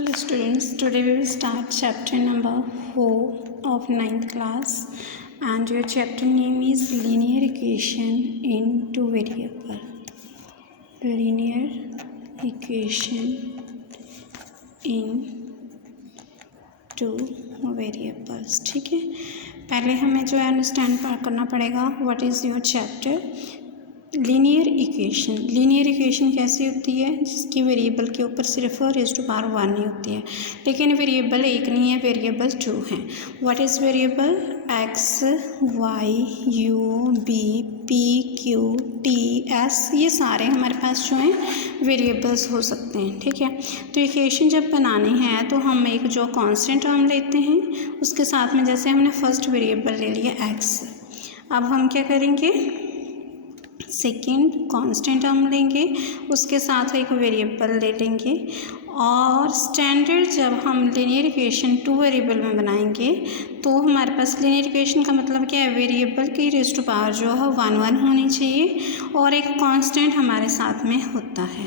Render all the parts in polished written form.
Hello students, today we will start chapter number 4 of 9th class and your chapter name is linear equation in two variable. Linear equation in two variables. ठीक है, पहले हमें जो है understand करना पड़ेगा what is your chapter linear equation. Linear equation कैसी होती है जिसकी वेरिएबल के ऊपर सिर्फ रेज़ टू पावर 1 ही होती है, लेकिन वेरिएबल एक नहीं है, वेरिएबल 2 हैं। What is variable? X Y U B P Q T S, ये सारे हमारे पास जो हैं वेरिएबल्स हो सकते हैं। ठीक है, तो इक्वेशन जब बनानी है तो हम एक जो कांस्टेंट टर्म लेते हैं उसके साथ में, जैसे हमने फर्स्ट वेरिएबल ले लिया एक्स, अब हम क्या करेंगे सेकेंड कांस्टेंट टर्म लेंगे, उसके साथ एक वेरिएबल ले लेंगे। और स्टैंडर्ड जब हम लीनियर इक्वेशन टू वेरिएबल में बनाएंगे तो हमारे पास लीनियर इक्वेशन का मतलब क्या है, वेरिएबल की रेज़ टू पावर जो है 1 होनी चाहिए और एक कांस्टेंट हमारे साथ में होता है।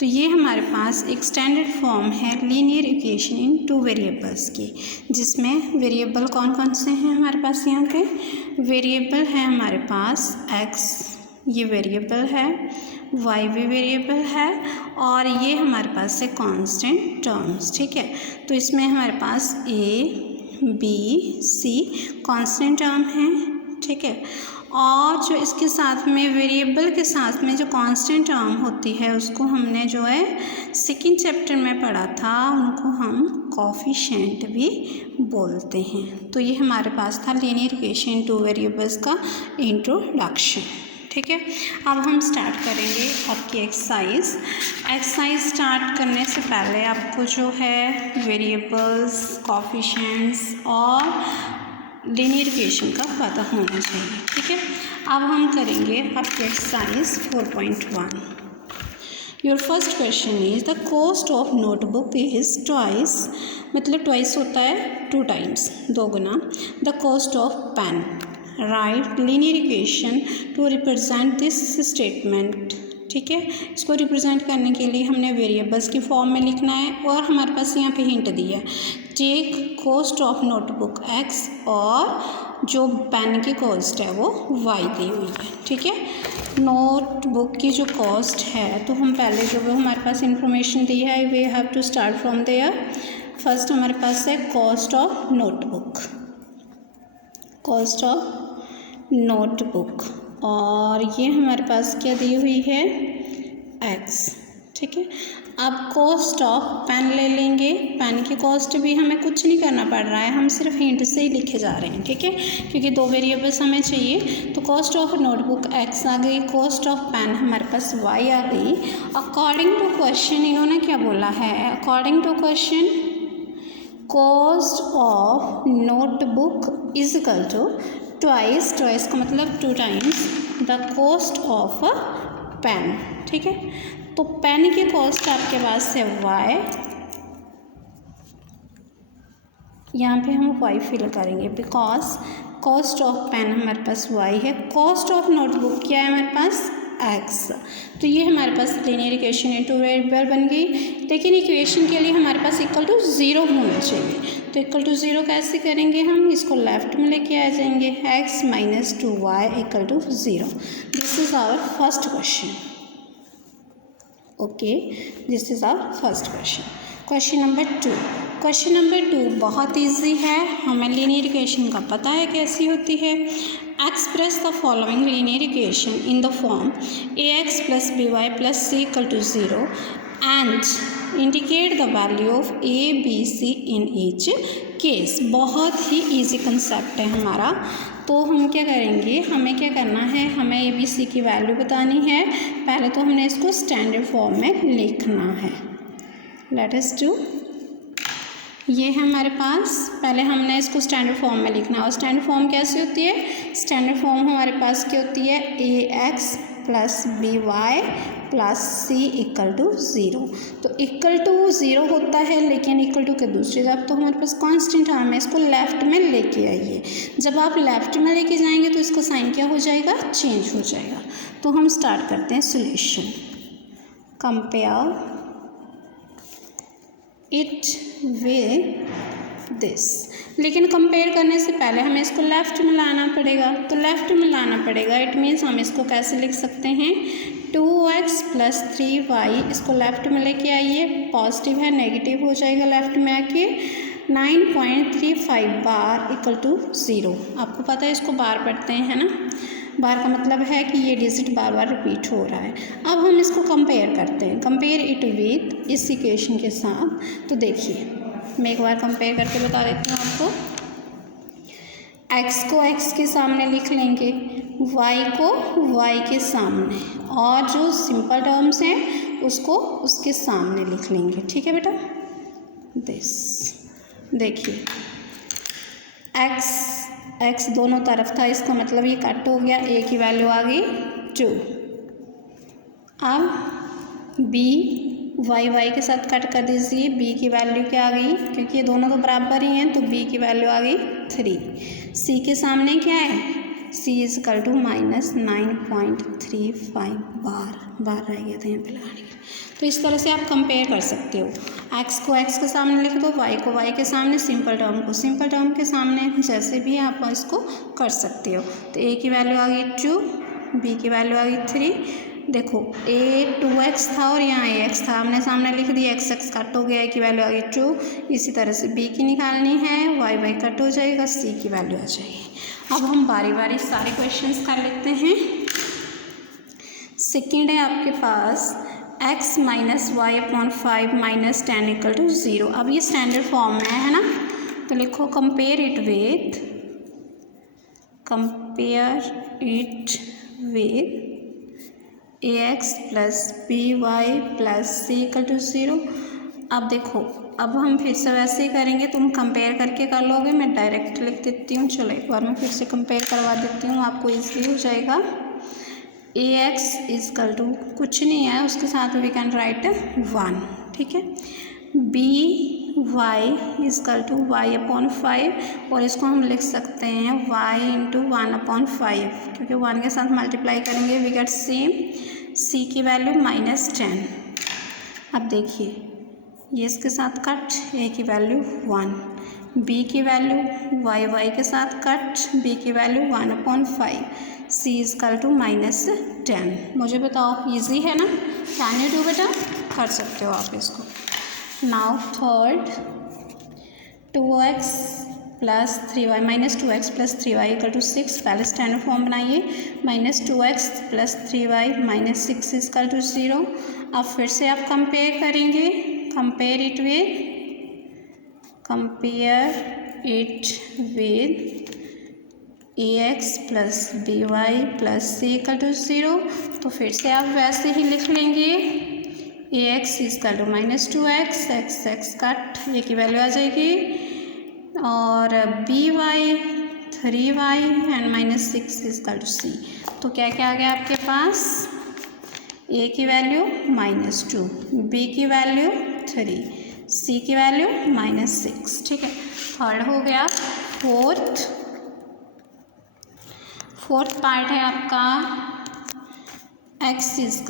तो ये हमारे पास एक स्टैंडर्ड फॉर्म है linear equation in two variables की, जिसमें वेरिएबल कौन कौन से हैं हमारे पास। यहाँ पे वेरिएबल है हमारे पास एक्स, ये वेरिएबल है, वाई भी वेरिएबल है, और ये हमारे पास है कांस्टेंट टर्म्स। ठीक है, तो इसमें हमारे पास A B C constant term है। ठीक है, और जो इसके साथ में वेरिएबल के साथ में जो कांस्टेंट टर्म होती है उसको हमने जो है सेकेंड चैप्टर में पढ़ा था, उनको हम कोफिशिएंट भी बोलते हैं। तो ये हमारे पास था linear equation in two variables का इंट्रोडक्शन। ठीक है, अब हम स्टार्ट करेंगे आपकी एक्सरसाइज स्टार्ट करने से पहले आपको जो है वेरिएबल्स, कोफिशिएंट्स और लीनियर इक्वेशन का पता होना चाहिए। ठीक है, अब हम करेंगे आपकी exercise 4.1। Your first question is the cost of notebook is twice, मतलब ट्वाइस होता है 2 टाइम्स, 2 गुना the cost of pen. Write linear equation to represent this statement. ठीक है, इसको रिप्रेजेंट करने के लिए हमने वेरिएबल्स की फॉर्म में लिखना है और हमारे पास यहाँ पे हिंट दी है, take cost of notebook X और जो पेन की कॉस्ट है वो वाई दी हुई है। ठीक है, नोटबुक की जो कॉस्ट है तो हम पहले जो वो हमारे पास इंफॉर्मेशन दी है we have to start from there. First हमारे पास है cost of notebook, cost of notebook, और ये हमारे पास क्या दी हुई है एक्स। ठीक है, अब कॉस्ट ऑफ पेन ले लेंगे, पेन की कॉस्ट भी हमें कुछ नहीं करना पड़ रहा है, हम सिर्फ हिंट से ही लिखे जा रहे हैं। ठीक है, क्योंकि 2 वेरिएबल्स हमें चाहिए, तो कॉस्ट ऑफ नोटबुक एक्स आ गई, कॉस्ट ऑफ पेन हमारे पास वाई आ गई। अकॉर्डिंग टू क्वेश्चन इन्होंने क्या बोला है, according to question cost of notebook is equal to twice, twice का मतलब 2 times the cost of a pen. ठीक है, तो पेन की कॉस्ट आपके पास है वाई, यहाँ पे हम वाई फिल करेंगे बिकॉज कॉस्ट ऑफ पेन हमारे पास वाई है, कॉस्ट ऑफ नोटबुक क्या है हमारे पास एक्स। तो ये हमारे पास linear equation in two variable बन गई, लेकिन इक्वेशन के लिए हमारे पास इक्वल टू 0 होना चाहिए। तो इक्वल टू 0 कैसे करेंगे, हम इसको लेफ्ट में लेके आ जाएंगे, x minus 2y equal to 0। This is our first question. Okay, this is our first question. Question number 2, question number 2 बहुत ईजी है, हमें लीनियर इक्वेशन का पता है कैसी होती है। Express the following linear equation in the form ax plus by plus c equal to 0 and indicate the value of a b c in each case. बहुत ही ईजी कंसेप्ट है हमारा। तो हम क्या करेंगे, हमें क्या करना है, हमें ए बी सी की वैल्यू बतानी है। पहले तो हमने इसको स्टैंडर्ड फॉर्म में लिखना है। लेट अस डू, ये है हमारे पास, पहले हमने इसको स्टैंडर्ड फॉर्म में लिखना है। और स्टैंडर्ड फॉर्म कैसी होती है, स्टैंडर्ड फॉर्म हमारे पास क्या होती है, A X plus B Y plus C equal to 0। तो इक्वल टू 0 होता है, लेकिन इक्वल टू के दूसरी तरफ तो हमारे पास कांस्टेंट टर्म है, इसको लेफ्ट में लेके आइए। जब आप लेफ्ट में लेके जाएंगे तो इसका साइन क्या हो जाएगा, चेंज हो जाएगा। तो हम स्टार्ट करते हैं solution. Compare it with this. लेकिन कंपेयर करने से पहले हमें इसको लेफ़्ट में लाना पड़ेगा। तो लेफ़्ट में लाना पड़ेगा, इट मीन्स हम इसको कैसे लिख सकते हैं, 2x + 3y, इसको लेफ़्ट में लेके आइए, पॉजिटिव है नेगेटिव हो जाएगा लेफ़्ट में आके, 9.35 बार इक्वल टू 0। आपको पता है इसको बार पढ़ते हैं, है ना। बार का मतलब है कि ये डिजिट बार बार रिपीट हो रहा है। अब हम इसको कंपेयर करते हैं, कंपेयर इट विथ इस इक्वेशन के साथ। तो देखिए मैं एक बार कंपेयर करके बता देती हूँ आपको। x को x के सामने लिख लेंगे, y को y के सामने, और जो सिंपल टर्म्स हैं उसको उसके सामने लिख लेंगे। ठीक है बेटा। दिस देखिए x दोनों तरफ था, इसका मतलब ये कट हो गया, a की वैल्यू आ गई 2। अब b y के साथ कट कर दीजिए, b की वैल्यू क्या आ गई, क्योंकि ये दोनों तो बराबर ही हैं तो b की वैल्यू आ गई 3। c के सामने क्या है, c = -9.35 बार रह गया था यहाँ पे लगाने के। तो इस तरह से आप कंपेयर कर सकते हो, x को x के सामने लिख दो, y को y के सामने, सिंपल टर्म को सिंपल टर्म के सामने, जैसे भी आप इसको कर सकते हो। तो a की वैल्यू आ गई 2, b की वैल्यू आ गई 3। देखो a 2x था और यहाँ ax था, हमने सामने लिख दिया, x कट हो गया, a की वैल्यू आ गई 2। इसी तरह से b की निकालनी है, y कट हो जाएगा, c की वैल्यू आ जाएगी। अब हम बारी बारी सारे क्वेश्चंस कर लेते हैं। सेकेंड है आपके पास x - y/5 - 10 = 0। अब ये स्टैंडर्ड फॉर्म में है ना, तो लिखो compare it with ax + by + c = 0। अब देखो, अब हम फिर से वैसे ही करेंगे, तुम कंपेयर करके कर लोगे, मैं डायरेक्ट लिख देती हूँ। चलो एक बार मैं फिर से कंपेयर करवा देती हूँ, आपको ईज़िली हो जाएगा। ax = कुछ नहीं है, उसके साथ वी कैन राइट 1, ठीक है। by = y/5, और इसको हम लिख सकते हैं y × 1/5, क्योंकि 1 के साथ मल्टीप्लाई करेंगे वी गेट सेम। c की वैल्यू -10। अब देखिए ये इसके साथ कट, a की वैल्यू 1, b की वैल्यू y के साथ कट, b की वैल्यू 1/5, c = -10। मुझे बताओ इजी है ना, कैन यू डू बेटा, कर सकते हो आप इसको। Now third, 2x + 3y -2x + 3y = 6। पहले स्टैंडर्ड फॉर्म बनाइए, -2x + 3y - 6 = 0। अब फिर से आप कंपेयर करेंगे, compare it with ax + by + c = 0। तो फिर से आप वैसे ही लिख लेंगे, ax = -2x, x cut, a की वैल्यू आ जाएगी, और by 3y and -6 = c। तो क्या क्या आ गया आपके पास, a की वैल्यू -2, b की वैल्यू 3, c की वैल्यू -6, ठीक है। थर्ड हो गया। फोर्थ पार्ट है आपका x =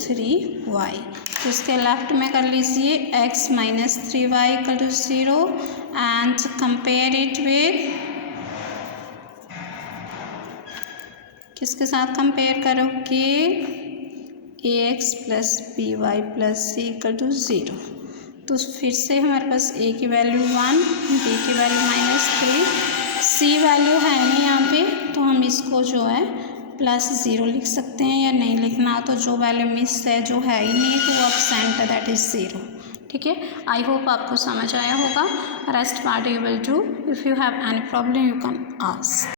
3y, तो इसके लेफ्ट में कर लीजिए x - 3y = 0 and compare it with, किसके साथ कंपेयर करोगे, ax + by + c = 0। तो फिर से हमारे पास a की वैल्यू 1, b की वैल्यू -3, c वैल्यू है नहीं यहाँ पे, तो हम इसको जो है +0 लिख सकते हैं, या नहीं लिखना तो जो वैल्यू मिस है, जो है ही नहीं, तो वो एब्सेंट है, दैट इज़ 0। ठीक है, आई होप आपको समझ आया होगा। Rest part you will do, if you have any problem you can ask.